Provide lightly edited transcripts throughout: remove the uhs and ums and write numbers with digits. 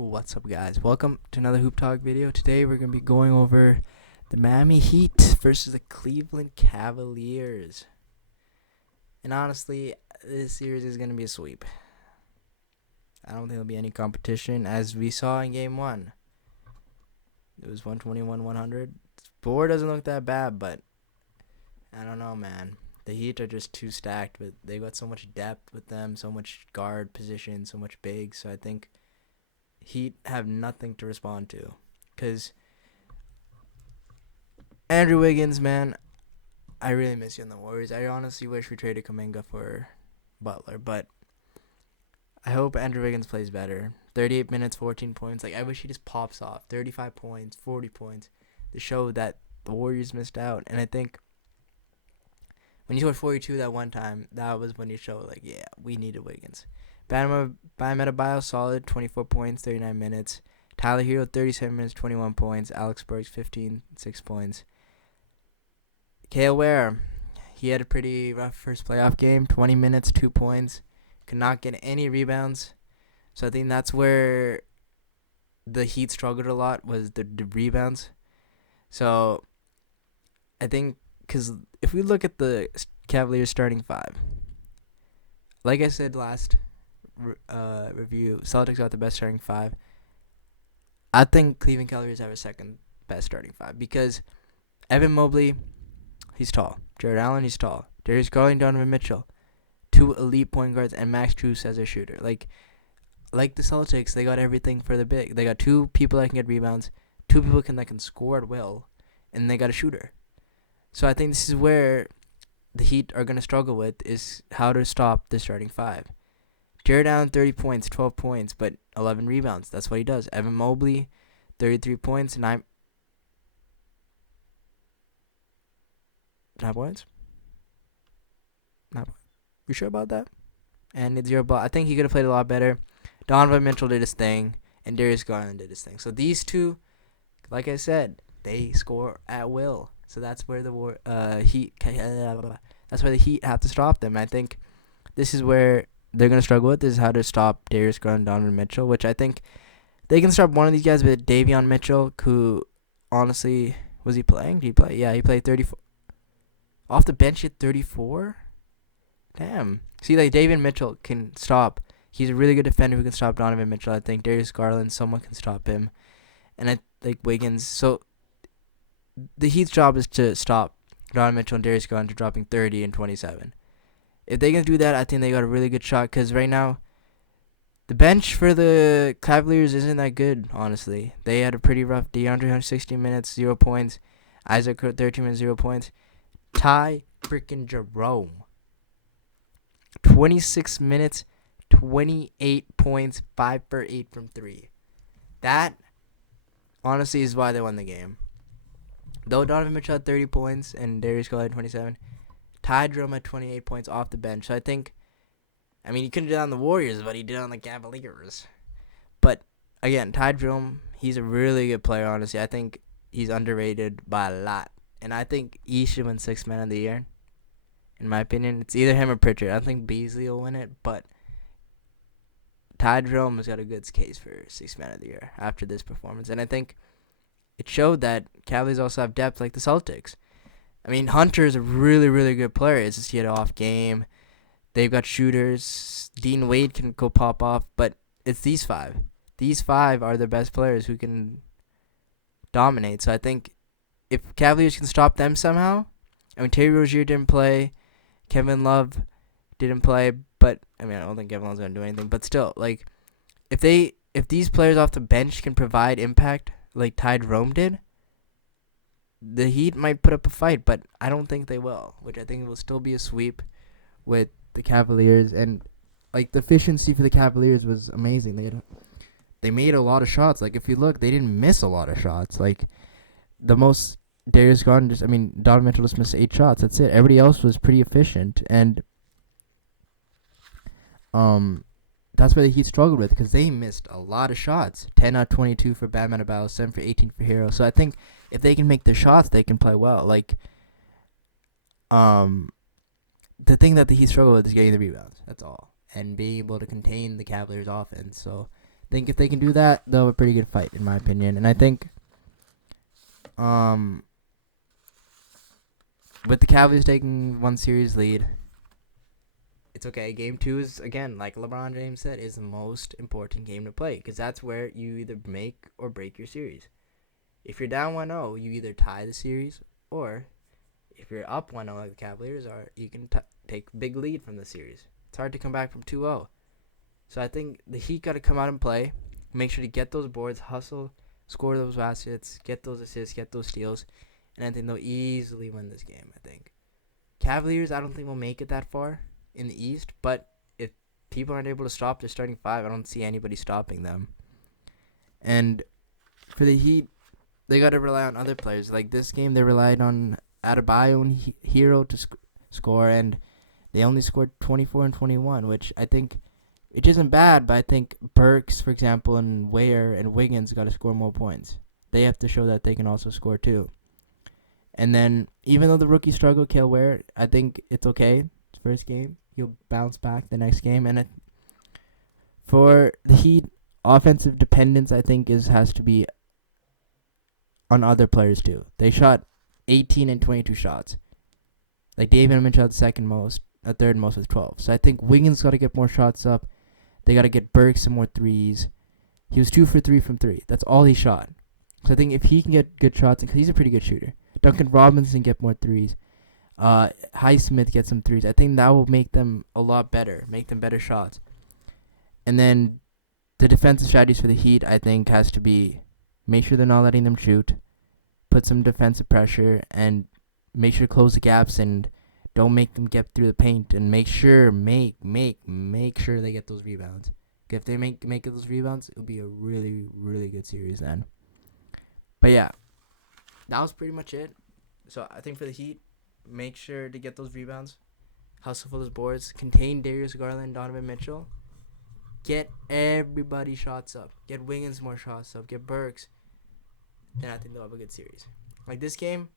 What's up, guys? Welcome to another Hoop Talk video. Today we're going to be going over the Miami Heat versus the Cleveland Cavaliers. And honestly, this series is going to be a sweep. I don't think there'll be any competition, as we saw in Game 1. It was 121-100. Score doesn't look that bad, but I don't know, man. The Heat are just too stacked. But they got so much depth with them, so much guard position, so much big. So I think Heat have nothing to respond to, because Andrew Wiggins, man, I really miss you in the Warriors. I honestly wish we traded Kuminga for Butler, but I hope Andrew Wiggins plays better. 38 minutes, 14 points. I wish he just pops off. 35 points, 40 points to show that the Warriors missed out. And I think when he scored 42 that one time, that was when he showed, yeah, we needed Wiggins. Bam Adebayo, solid, 24 points, 39 minutes. Tyler Hero, 37 minutes, 21 points. Alex Burks, 15, 6 points. Kale Ware, he had a pretty rough first playoff game, 20 minutes, 2 points. Could not get any rebounds. So I think that's where the Heat struggled a lot, was the rebounds. So I think, because if we look at the Cavaliers starting five, like I said last review, Celtics got the best starting five. I think Cleveland Cavaliers have a second best starting five, because Evan Mobley, he's tall. Jared Allen, he's tall. Darius Garland, Donovan Mitchell, two elite point guards, and Max Strus as a shooter. Like the Celtics, they got everything for the big. They got two people that can get rebounds, two people that can score at will, and they got a shooter. So I think this is where the Heat are going to struggle with, is how to stop the starting five. Jared Allen, 30 points, 12 points, but 11 rebounds. That's what he does. Evan Mobley, 33 points, 9 points? 9 points. You sure about that? And it's your ball. I think he could have played a lot better. Donovan Mitchell did his thing, and Darius Garland did his thing. So these two, like I said, they score at will. So that's where the Heat have to stop them. I think this is where they're going to struggle with, is how to stop Darius Garland and Donovan Mitchell, which I think they can stop one of these guys with Davion Mitchell, who, honestly, was he playing? Did he play? Yeah, he played 34. Off the bench at 34? Damn. See, Davion Mitchell can stop. He's a really good defender who can stop Donovan Mitchell. I think Darius Garland, someone can stop him. And I think Wiggins. So the Heat's job is to stop Donovan Mitchell and Darius Garland to dropping 30 and 27. If they can do that, I think they got a really good shot, because right now the bench for the Cavaliers isn't that good, honestly. They had a pretty rough DeAndre, 16 minutes, 0 points. Isaac, 13 minutes, 0 points. Ty freaking Jerome, 26 minutes, 28 points, 5 for 8 from 3. That, honestly, is why they won the game. Though Donovan Mitchell had 30 points and Darius Garland had 27, Ty Jerome had 28 points off the bench. So I think, he couldn't do it on the Warriors, but he did it on the Cavaliers. But, again, Ty Jerome, he's a really good player, honestly. I think he's underrated by a lot. And I think he should win 6th Man of the Year. In my opinion, it's either him or Pritchard. I think Beasley will win it, but Ty Jerome has got a good case for 6th Man of the Year after this performance. And I think it showed that Cavaliers also have depth like the Celtics. Hunter is a really, really good player. It's just he had an off game. They've got shooters. Dean Wade can go pop off, but it's these five. These five are the best players who can dominate. So I think if Cavaliers can stop them somehow, Terry Rozier didn't play. Kevin Love didn't play, but I don't think Kevin Love's going to do anything. But still, if these players off the bench can provide impact like Ty Jerome did, the Heat might put up a fight, but I don't think they will, which I think will still be a sweep with the Cavaliers. And the efficiency for the Cavaliers was amazing. They made a lot of shots. If you look, they didn't miss a lot of shots. The most Darius Garland Donovan Mitchell just missed 8 shots. That's it. Everybody else was pretty efficient, and that's where the Heat struggled with, because they missed a lot of shots. 10 out of 22 for Bam Adebayo, 7 for 18 for Hero. So I think if they can make their shots, they can play well. The thing that the Heat struggle with is getting the rebounds. That's all, and being able to contain the Cavaliers' offense. So think if they can do that, they'll have a pretty good fight, in my opinion. And I think with the Cavaliers taking one series lead, it's okay. Game 2 is, again, like LeBron James said, is the most important game to play because that's where you either make or break your series. If you're down 1-0, you either tie the series, or if you're up 1-0 like the Cavaliers are, you can take a big lead from the series. It's hard to come back from 2-0. So I think the Heat got to come out and play, make sure to get those boards, hustle, score those baskets, get those assists, get those steals, and I think they'll easily win this game, I think. Cavaliers, I don't think will make it that far in the East, but if people aren't able to stop their starting five, I don't see anybody stopping them. And for the Heat, they got to rely on other players. Like this game, they relied on Adebayo and Hero to score, and they only scored 24 and 21, which I think it isn't bad, but I think Burks, for example, and Ware and Wiggins got to score more points. They have to show that they can also score too. And then, even though the rookie struggled, Cale Ware, I think it's okay. It's first game. He'll bounce back the next game. And for the Heat, offensive dependence, I think, has to be on other players too. They shot 18 and 22 shots. Like David Inman shot third most with 12. So I think Wiggins got to get more shots up. They got to get Burks some more threes. He was 2 for 3 from 3. That's all he shot. So I think if he can get good shots, because he's a pretty good shooter. Duncan Robinson get more threes. Highsmith get some threes. I think that will make them a lot better, make them better shots. And then the defensive strategies for the Heat, I think, has to be make sure they're not letting them shoot, put some defensive pressure, and make sure to close the gaps and don't make them get through the paint, and make sure they get those rebounds. If they make those rebounds, it'll be a really, really good series then. But yeah, that was pretty much it. So I think for the Heat, make sure to get those rebounds, hustle for those boards, contain Darius Garland, Donovan Mitchell, get everybody shots up, get Wiggins more shots up, get Burks. Then I think they'll have a good series. Like this game,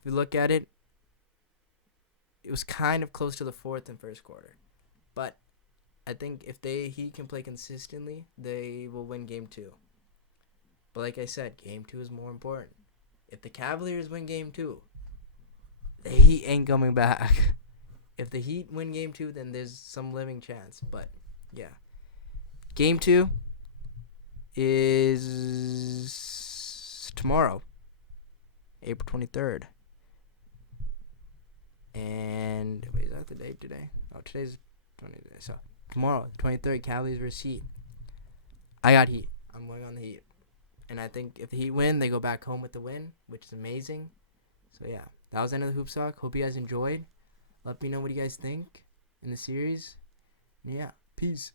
if you look at it, it was kind of close to the fourth and first quarter. But I think if Heat can play consistently, they will win game 2. But like I said, game 2 is more important. If the Cavaliers win game 2, the Heat ain't coming back. If the Heat win game 2, then there's some living chance. But yeah, game 2 is tomorrow, April 23rd. And wait, is that the date today? Oh, today's 20th. So tomorrow, 23rd, Cavaliers vs. Heat. I got Heat. I'm going on the Heat. And I think if the Heat win, they go back home with the win, which is amazing. So yeah, that was the end of the Hoop Talk. Hope you guys enjoyed. Let me know what you guys think in the series. And yeah, peace.